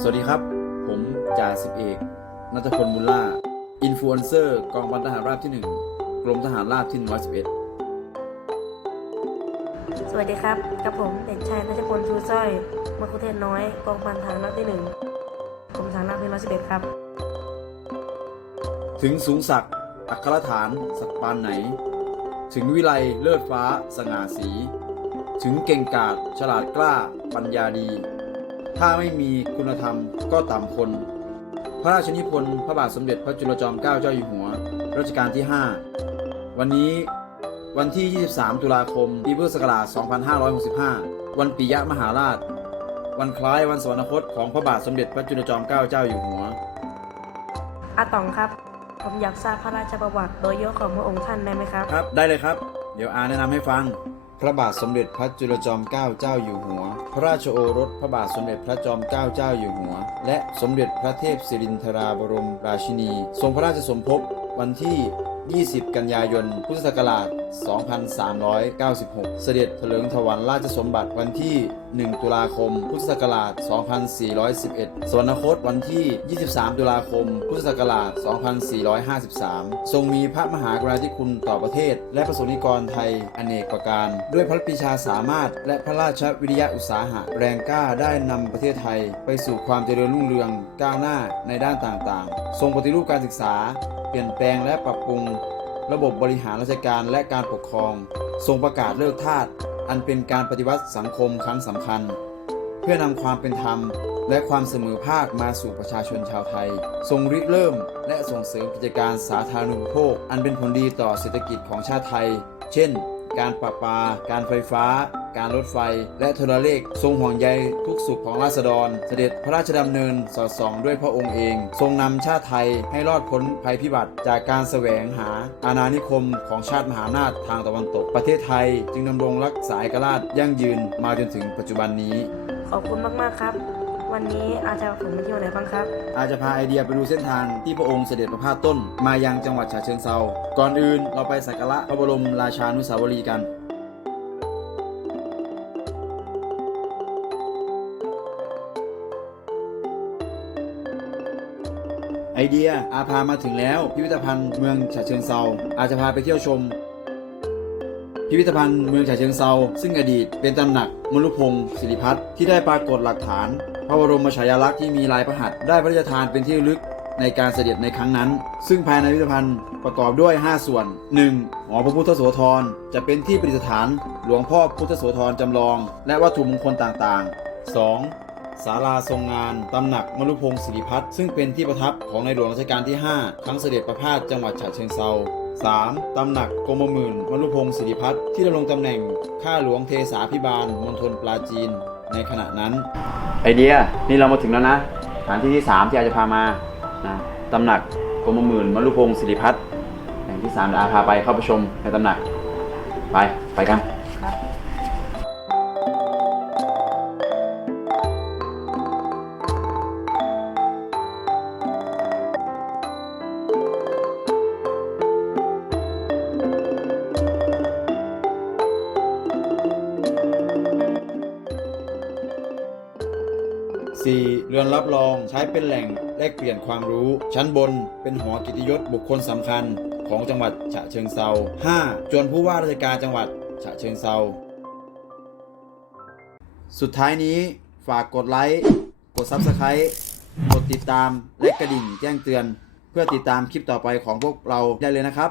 สวัสดีครับ ผมจ่าสิบเอกนัทพลบุญล่า อินฟลูเอนเซอร์ กองพันทหารราบที่ 1 กรมทหารราบที่ 111 สวัสดีครับ กับผมเด็กชายนัชพลชูสร้อยมะคุเทศน้อย กองพันทหารราบที่หนึ่งกรมทหารราบที่ร้อยสิบเอ็ดครับ ถึงสูงศักดิ์อัครฐานสักปานไหน ถึงวิไลเลิศฟ้า สง่าสี ถึงเก่งกาจฉลาดกล้าปัญญาดี ถ้าไม่มีคุณธรรมก็ต่ำคน พระราชนิพนธ์พระบาทสมเด็จพระจุลจอมเกล้าเจ้าอยู่หัว รัชกาลที่ 5 วันนี้วันที่ 23 ตุลาคม ปีพุทธศักราช 2565 วันปิยมหาราช วันคล้ายวันสวรรคตของพระบาทสมเด็จพระจุลจอมเกล้าเจ้าอยู่หัว อาตองครับ ผมอยากทราบพระราชประวัติโดยย่อของพระองค์ท่านได้ไหมครับ ครับ ได้เลยครับ เดี๋ยวอาแนะนำให้ฟัง พระบาทสมเด็จพระจุลจอมเกล้าเจ้าอยู่หัว พระราชโอรสพระบาทสมเด็จพระจอมเกล้าเจ้าอยู่หัว และสมเด็จพระเทพสิรินทราบรมราชินี ทรงพระราชสมภพ วันที่ 20 กันยายน พุทธศักราช 2396 เสด็จเถลิงถวัลยราชสมบัติวันที่ 1 ตุลาคม พุทธศักราช 2411 สวรรคตวันที่ 23 ตุลาคม พุทธศักราช 2453 ทรงมีพระมหากรุณาธิคุณต่อประเทศ และประสบนิกรไทยอเนกประการ ด้วยพระปรีชาสามารถ และพระราชวิริยะอุตสาหะ แรงกล้าได้นำประเทศไทย ไปสู่ความเจริญรุ่งเรืองก้าวหน้าในด้านต่างๆ ทรงปฏิรูปการศึกษา เปลี่ยนแปลงและปรับปรุง ระบบบริหารราชการและการปกครอง ทรงประกาศเลิกทาสอันเป็นการปฏิวัติสังคมครั้งสำคัญ เพื่อนำความเป็นธรรมและความเสมอภาคมาสู่ประชาชนชาวไทย ทรงริเริ่ม และส่งเสริมกิจการสาธารณูปโภค อันเป็นผลดีต่อเศรษฐกิจของชาติไทย เช่น การประปา การไฟฟ้า การรถไฟ และโทรเลข ทรงห่วงใยทุกสุขของราษฎร เสด็จพระราชดำเนินสอดส่องด้วยพระองค์เอง ทรงนำชาติไทยให้รอดพ้นภัยพิบัติ จากการแสวงหาอาณานิคมของชาติมหาอำนาจทางตะวันตก ประเทศไทย จึงดำรงรักษาเอกราชยั่งยืนมาจนถึงปัจจุบันนี้ ขอบคุณมาก ๆ ครับ วันนี้อาจารย์ผมไปเที่ยวไหนบ้างครับ อาจจะพาไอเดียไปดูเส้นทางที่พระองค์เสด็จประพาสต้น มายังจังหวัดฉะเชิงเซาก่อนอื่นเราไปสักการะพระบรมราชานุสาวรีย์กัน ไอเดียอาพามาถึงแล้ว พิพิธภัณฑ์เมืองฉะเชิงเซาอาจจะพาไปเที่ยวชม พิพิธภัณฑ์เมืองฉะเชิงเซาซึ่งอดีตเป็นตำหนักมรุพงศ์ศิริพัฒน์ที่ได้ปรากฏหลักฐาน พระบรมฉายาลักษณ์ที่มีลายพระหัตถ์ได้พระราชทานเป็นที่ลึกในการเสด็จในครั้งนั้น ซึ่งภายในพิพิธภัณฑ์ประกอบด้วย 5 ส่วน 1. หอพระพุทธโสธรจะเป็นที่ประดิษฐาน หลวงพ่อพุทธโสธรจำลอง และวัตถุมงคลต่างๆ 2. ศาลาทรงงานตำหนักมรุพงศ์ศิริพัฒน์ซึ่งเป็นที่ประทับของในหลวงรัชกาลที่ 5 ครั้งเสด็จประพาสจังหวัดฉะเชิงเซา 3. ตำหนักกรมหมื่นมรุพงศ์ศิริพัฒน์ที่ดำรงตำแหน่งข้าหลวงเทสาพิบาลมณฑลปราจีนในขณะนั้น ไอเดียนี่เรามาถึงแล้วนะสถานที่ที่ 3 ที่อาจจะพามานะตำหนักกรมหมื่นมรุพงศ์ศิริพัฒน์แห่งที่3เดี๋ยวอาพาไปเข้าไปชมในตำหนักไปไปกัน 4. เรือนรับรองใช้เป็นแหล่งแลกเปลี่ยนความรู้ ชั้นบนเป็นหอกิตยศบุคคลสำคัญของจังหวัดฉะเชิงเซา 5. จวนผู้ว่าราชการจังหวัดฉะเชิงเซา สุดท้ายนี้ฝากกดไลค์กด Subscribe กดติดตามและกระดิ่งแจ้งเตือน เพื่อติดตามคลิปต่อไปของพวกเราได้เลยนะครับ